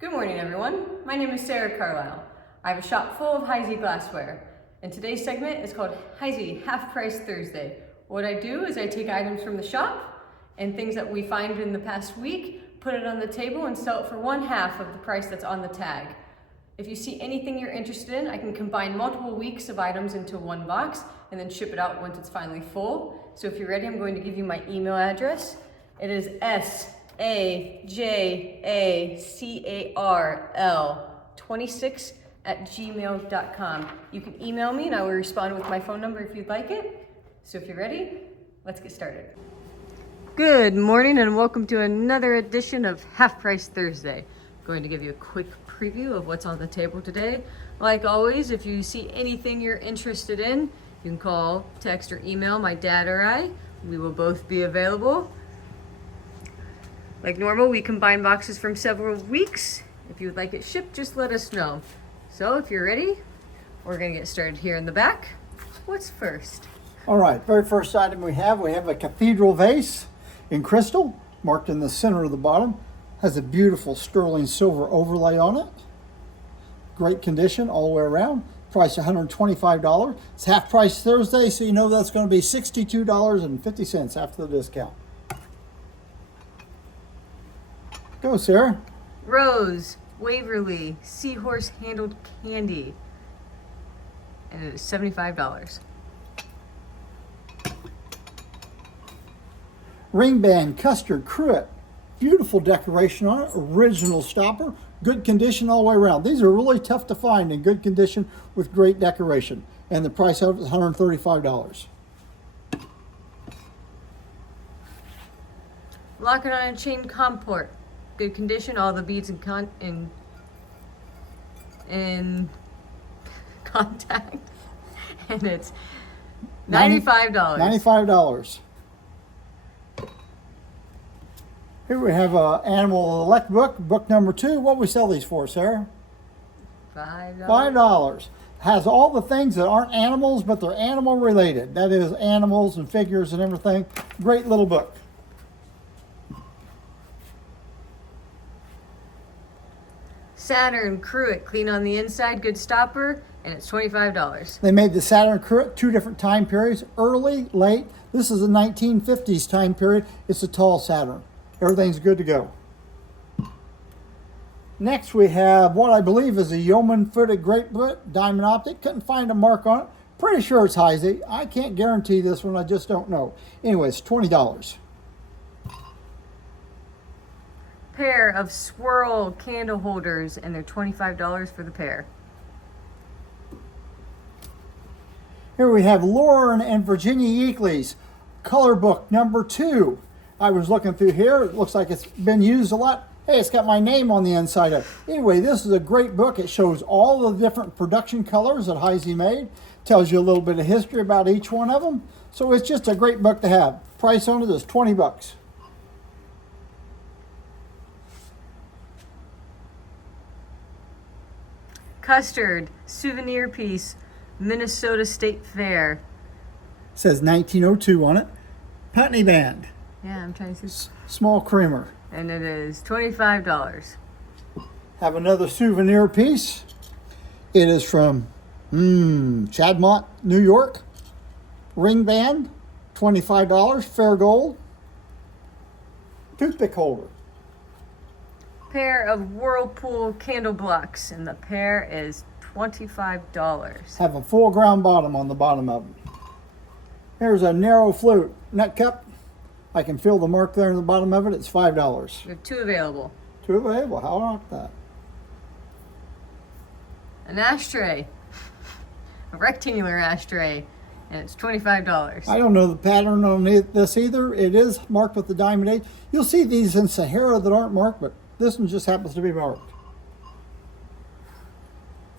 Good morning, everyone. My name is Sarah Carlisle. I have a shop full of Heisey glassware, and today's segment is called Heisey Half Price Thursday. What I do is I take items from the shop and things that we find in the past week, put it on the table and sell it for 1/2 of the price that's on the tag. If you see anything you're interested in, I can combine multiple weeks of items into one box and then ship it out once it's finally full. So if you're ready, I'm going to give you my email address. It is sajacarl26@gmail.com. You can email me and I will respond with my phone number if you'd like it. So if you're ready, let's get started. Good morning and welcome to another edition of Half Price Thursday. I'm going to give you a quick preview of what's on the table today. Like always, if you see anything you're interested in, you can call, text, or email my dad or I. We will both be available. Like normal, we combine boxes from several weeks. If you would like it shipped, just let us know. So if you're ready, we're gonna get started here in the back. What's first? All right, very first item we have a cathedral vase in crystal, marked in the center of the bottom. Has a beautiful sterling silver overlay on it. Great condition all the way around. Price $125. It's half price Thursday, so you know that's going to be $62.50 after the discount. Go, Sarah. Rose Waverly Seahorse Handled Candy. And it is $75. Ring band custard cruet. Beautiful decoration on it. Original stopper. Good condition all the way around. These are really tough to find in good condition with great decoration. And the price of it is $135. Lock and iron chain comport. Good condition, all the beads in contact. And it's $95. $95. Here we have an Animal Elect book, book number 2. What we sell these for, Sarah? $5. $5. Has all the things that aren't animals, but they're animal related. That is animals and figures and everything. Great little book. Saturn Cruet, clean on the inside, good stopper, and it's $25. They made the Saturn Cruet 2 different time periods, early, late. This is a 1950s time period. It's a tall Saturn. Everything's good to go. Next we have what I believe is a yeoman-footed grapefruit, diamond optic. Couldn't find a mark on it. Pretty sure it's Heisey. I can't guarantee this one, I just don't know. Anyway, it's $20. Pair of swirl candle holders, and they're $25 for the pair. Here we have Lauren and Virginia Yeakley's color book number 2. I was looking through here. It looks like it's been used a lot. Hey, it's got my name on the inside of it. Anyway, this is a great book. It shows all the different production colors that Heisey made. Tells you a little bit of history about each one of them. So it's just a great book to have. Price on it is $20. Custard souvenir piece, Minnesota State Fair. It says 1902 on it. Putney band. Yeah, I'm trying to see. Small creamer. And it is $25. Have another souvenir piece. It is from Chadmont, New York. Ring band, $25. Fair gold. Toothpick holder. Pair of Whirlpool candle blocks, and the pair is $25. Have a full ground bottom on the bottom of them. Here's a narrow flute nut cup. I can feel the mark there in the bottom of it. It's $5. We have 2 available. 2 available. How about that? An ashtray, a rectangular ashtray, and it's $25. I don't know the pattern on this either. It is marked with the diamond 8. You'll see these in Sahara that aren't marked, but this one just happens to be marked.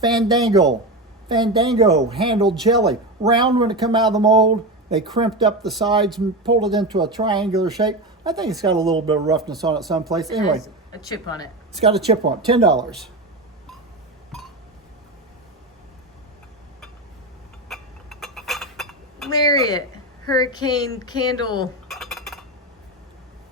Fandango handled jelly. Round when it come out of the mold. They crimped up the sides and pulled it into a triangular shape. I think it's got a little bit of roughness on it someplace. It Anyway, has a chip on it. it's got a chip on it. $10. Lariat hurricane candle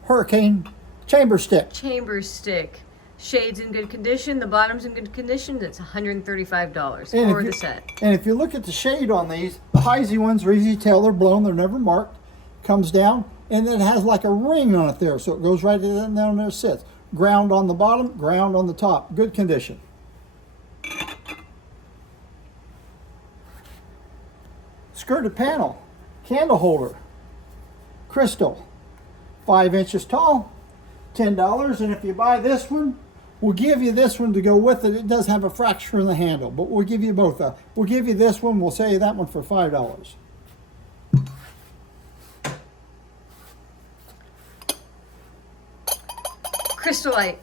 Hurricane chamber stick. chamber stick. Shade's in good condition. The bottom's in good condition. It's $135 And for if the you- set. And if you look at the shade on these, the Heisey ones are easy to tell. They're blown. They're never marked. Comes down, and then it has like a ring on it there. So it goes right down there, sits. Ground on the bottom, ground on the top. Good condition. Skirted panel, candle holder, crystal, 5 inches tall, $10. And if you buy this one, we'll give you this one to go with it. It does have a fracture in the handle, but we'll give you both. We'll give you this one. We'll sell you that one for $5. Crystallite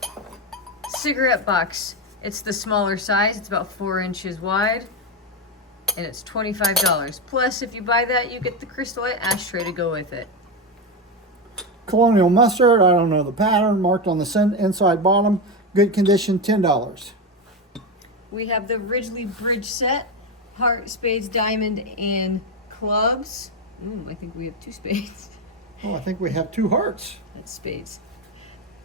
cigarette box. It's the smaller size. It's about 4 inches wide. And it's $25. Plus, if you buy that, you get the Crystallite ashtray to go with it. Colonial mustard, I don't know the pattern, marked on the inside bottom. Good condition, $10. We have the Ridgely Bridge set. Heart, spades, diamond, and clubs. I think we have 2 spades. Oh, I think we have 2 hearts. That's spades.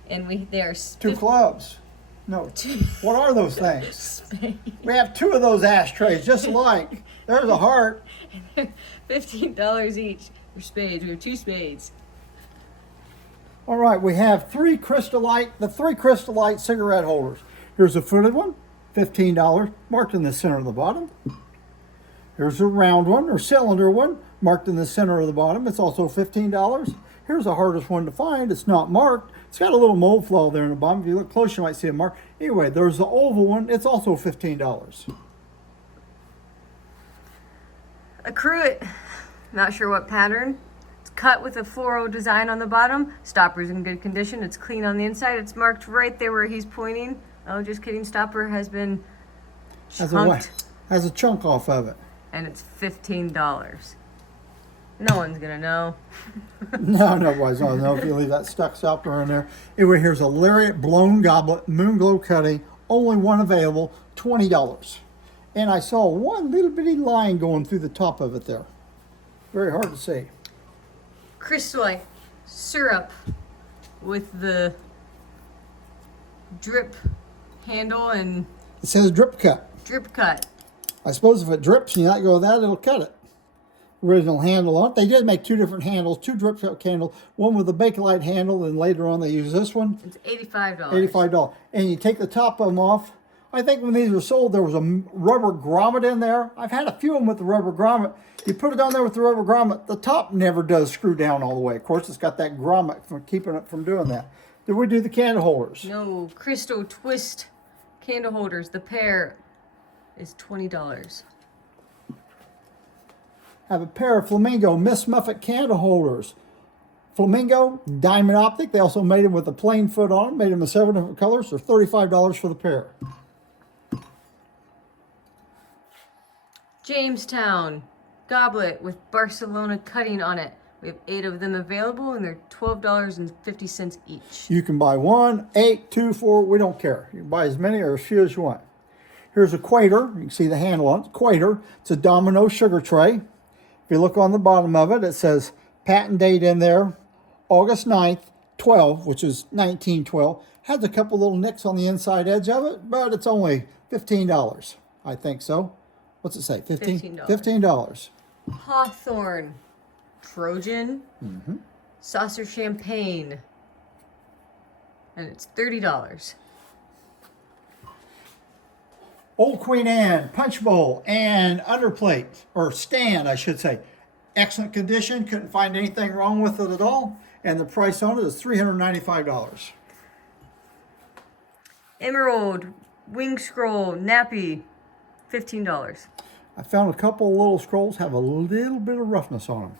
And they are 2 clubs. No, what are those things? spades. We have 2 of those ashtrays, just alike. There's a heart. $15 each for spades. We have 2 spades. All right, we have 3 Crystallite cigarette holders. Here's a footed one, $15, marked in the center of the bottom. Here's a round one or cylinder one, marked in the center of the bottom. It's also $15. Here's the hardest one to find. It's not marked. It's got a little mold flaw there in the bottom. If you look close, you might see a mark. Anyway, there's the oval one. It's also $15. A cruet. Not sure what pattern. It's cut with a floral design on the bottom. Stopper's in good condition. It's clean on the inside. It's marked right there where he's pointing. Oh, just kidding. Stopper has been chunked. Has a chunk off of it. And it's $15. No one's gonna know. No, nobody's gonna know if you leave that stuck stopper in there. Anyway, here's a Lariat blown goblet, moon glow cutting, only one available, $20. And I saw one little bitty line going through the top of it there. Very hard to see. Crystallite syrup with the drip handle and It says drip cut. drip cut. I suppose if it drips and you let go of that, it'll cut it. Original handle on it. They did make 2 different handles, 2 drip cut handles, one with a Bakelite handle, and later on they use this one. It's $85. $85. And you take the top of them off. I think when these were sold, there was a rubber grommet in there. I've had a few of them with the rubber grommet. You put it on there with the rubber grommet, the top never does screw down all the way. Of course, it's got that grommet for keeping it from doing that. Did we do the candle holders? No, crystal twist candle holders. The pair is $20. Have a pair of Flamingo Miss Muffet candle holders. Flamingo, diamond optic. They also made them with a plain foot on them. Made them in 7 different colors. They're $35 for the pair. Jamestown goblet with Barcelona cutting on it. We have 8 of them available and they're $12.50 each. You can buy 1, 8, 2, 4. We don't care. You can buy as many or as few as you want. Here's a Quater. You can see the handle on it. Quater. It's a domino sugar tray. If you look on the bottom of it, it says patent date in there, August 9th, 12, which is 1912. Has a couple little nicks on the inside edge of it, but it's only $15. I think so. What's it say? $15? $15. Hawthorne Trojan saucer champagne. And it's $30. Old Queen Anne punch bowl and underplate, or stand, I should say. Excellent condition. Couldn't find anything wrong with it at all. And the price on it is $395. Emerald wing scroll nappy, $15. I found a couple of little scrolls have a little bit of roughness on them.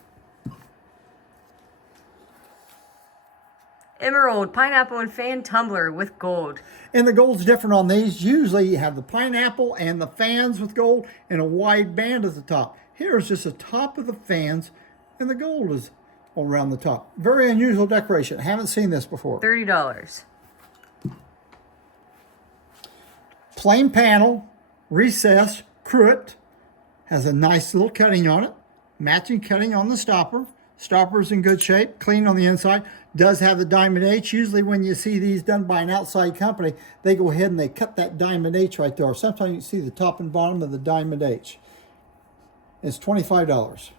Emerald pineapple and fan tumbler with gold. And the gold's different on these. Usually you have the pineapple and the fans with gold and a wide band at the top. Here's just the top of the fans and the gold is all around the top. Very unusual decoration. Haven't seen this before. $30. Plain panel, recessed, cruet. Has a nice little cutting on it. Matching cutting on the stopper. Stopper's in good shape, clean on the inside. Does have the diamond H. Usually when you see these done by an outside company, they go ahead and they cut that diamond H right there. Sometimes you see the top and bottom of the diamond H. It's $25.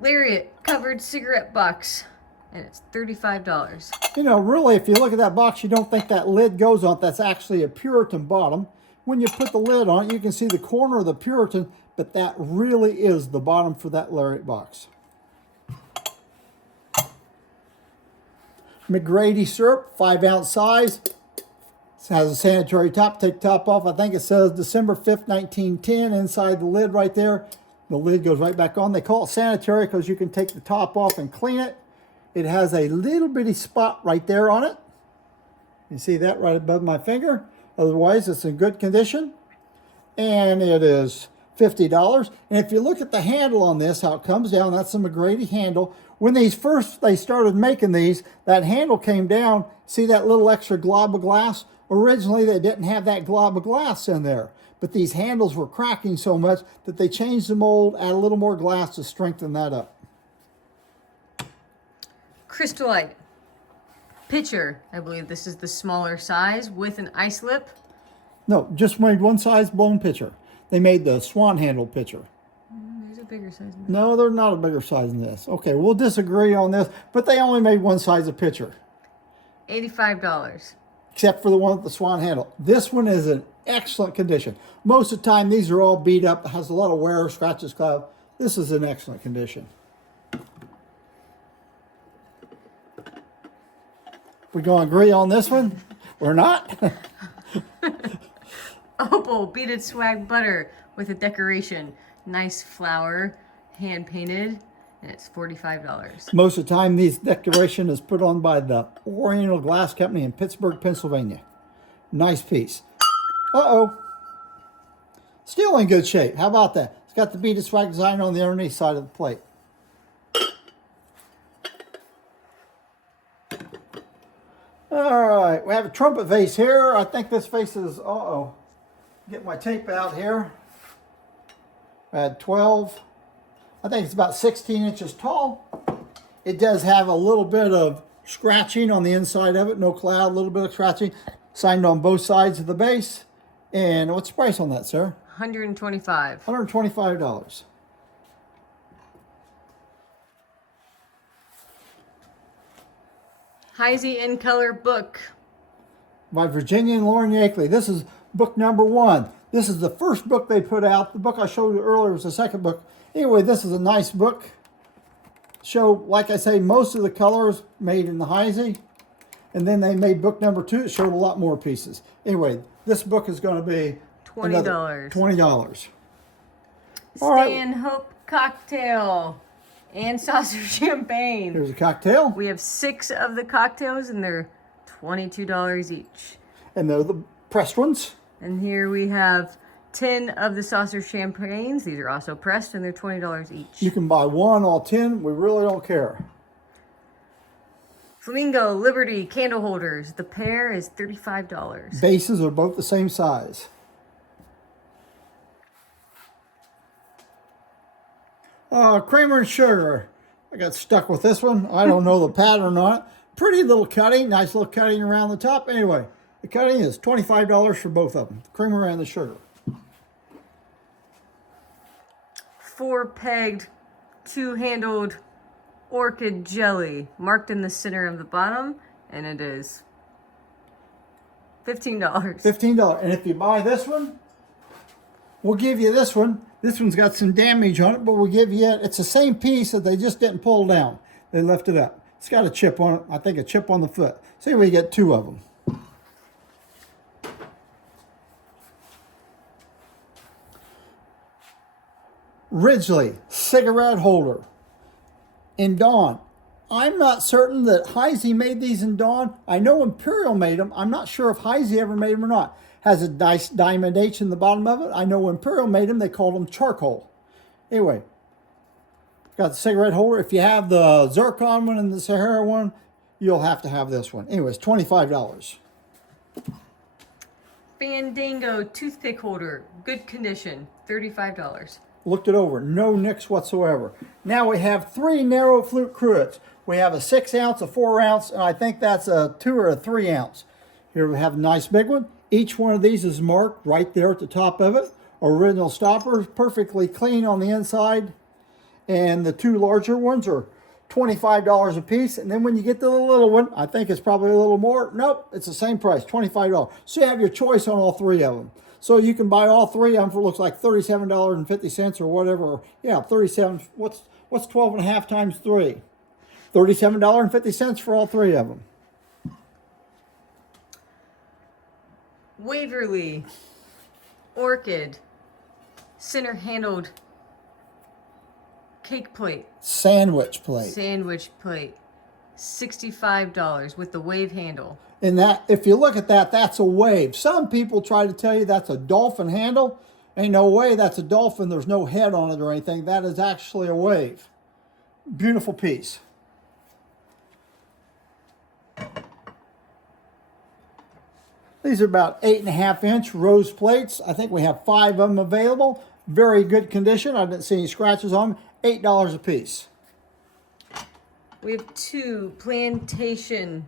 Lariat covered cigarette box, and it's $35. You know, really, if you look at that box, you don't think that lid goes on it. That's actually a Puritan bottom. When you put the lid on it, you can see the corner of the Puritan, but that really is the bottom for that Lariat box. McGrady syrup, 5-ounce size. It has a sanitary top. Take the top off. I think it says December 5th, 1910 inside the lid right there. The lid goes right back on. They call it sanitary because you can take the top off and clean it. It has a little bitty spot right there on it. You see that right above my finger. Otherwise, it's in good condition. And it is $50. And if you look at the handle on this, how it comes down, that's a McGrady handle. When they started making these, that handle came down. See that little extra glob of glass? Originally, they didn't have that glob of glass in there. But these handles were cracking so much that they changed the mold, add a little more glass to strengthen that up. Crystallite pitcher. I believe this is the smaller size with an ice lip. No, just made one size blown pitcher. They made the swan handle pitcher. There's a bigger size than that. No, they're not a bigger size than this. Okay, we'll disagree on this, but they only made one size of pitcher. $85. Except for the one with the swan handle. This one is in excellent condition. Most of the time, these are all beat up. It has a lot of wear, scratches, cloud. This is in excellent condition. We gonna agree on this one? We're not? Opal beaded swag butter with a decoration. Nice flower, hand painted, and it's $45. Most of the time, these decoration is put on by the Oriental Glass Company in Pittsburgh, Pennsylvania. Nice piece. Uh-oh. Still in good shape. How about that? It's got the beaded swag design on the underneath side of the plate. All right, we have a trumpet vase here. I think this vase is, get my tape out here. I had 12. I think it's about 16 inches tall. It does have a little bit of scratching on the inside of it. No cloud, a little bit of scratching. Signed on both sides of the base. And what's the price on that, sir? $125. $125. Heisey in color book. By Virginia and Lauren Yakeley. This is book number 1. This is the first book they put out. The book I showed you earlier was the second book. Anyway, this is a nice book. Show, like I say, most of the colors made in the Heisey. And then they made book number 2. It showed a lot more pieces. Anyway, this book is going to be $20. $20. All right. Stanhope cocktail and saucer champagne. Here's a cocktail. We have 6 of the cocktails and they're $22 each. And they're the pressed ones. And here we have 10 of the saucer champagnes. These are also pressed and they're $20 each. You can buy 1, all 10. We really don't care. Flamingo Liberty candle holders. The pair is $35. Bases are both the same size. Creamer and sugar. I got stuck with this one. I don't know the pattern on it. Pretty little cutting. Nice little cutting around the top. Anyway, the cutting is $25 for both of them. The creamer and the sugar. 4-pegged, 2-handled orchid jelly. Marked in the center of the bottom. And it is $15. $15. And if you buy this one, we'll give you this one. This one's got some damage on it, but we'll give you it. It's the same piece that they just didn't pull down. They left it up. It's got a chip on it. I think a chip on the foot. See, we get 2 of them. Ridgely cigarette holder in Dawn. I'm not certain that Heisey made these in Dawn. I know Imperial made them. I'm not sure if Heisey ever made them or not. Has a nice diamond H in the bottom of it. I know Imperial made them. They called them charcoal. Anyway, got the cigarette holder. If you have the Zircon one and the Sahara one, you'll have to have this one. Anyways, $25. Fandango toothpick holder. Good condition. $35. Looked it over, no nicks whatsoever. Now we have 3 narrow flute cruets. We have a 6 ounce, a 4 ounce, and I think that's a 2 or a 3 ounce. Here we have a nice big one. Each one of these is marked right there at the top of it. Original stoppers, perfectly clean on the inside. And the 2 larger ones are $25 a piece. And then when you get to the little one, I think it's probably a little more. Nope, it's the same price, $25. So you have your choice on all 3 of them. So you can buy all 3 of them for, looks like $37.50 or whatever. Yeah, 37, what's 12 and a half times 3? $37.50 for all 3 of them. Waverly, Orchid, center-handled cake plate. Sandwich plate. Sandwich plate. $65 with the wave handle. And that, if you look at that, that's a wave. Some people try to tell you that's a dolphin handle. Ain't no way that's a dolphin. There's no head on it or anything. That is actually a wave. Beautiful piece. These are about 8.5-inch rose plates. I think we have 5 of them available. Very good condition. I didn't see any scratches on them. $8 a piece. We have 2 plantation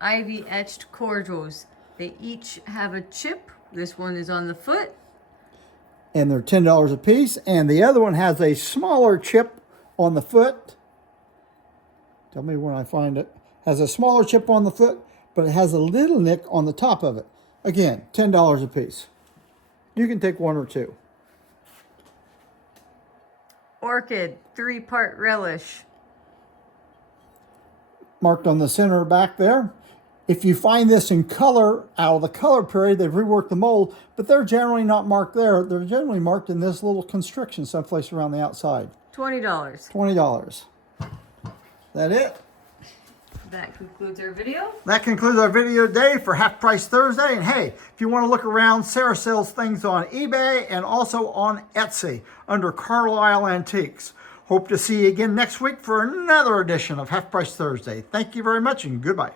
ivy etched cordials. They each have a chip. This one is on the foot. And they're $10 a piece. And the other one has a smaller chip on the foot. Tell me when I find it. Has a smaller chip on the foot, but it has a little nick on the top of it. Again, $10 a piece. You can take 1 or 2. Orchid, 3-part relish. Marked on the center back there. If you find this in color, out of the color period, they've reworked the mold, but they're generally not marked there. They're generally marked in this little constriction someplace around the outside. $20. $20. That it? That concludes our video. That concludes our video today for Half Price Thursday. And hey, if you want to look around, Sarah sells things on eBay and also on Etsy under Carlisle Antiques. Hope to see you again next week for another edition of Half Price Thursday. Thank you very much and goodbye.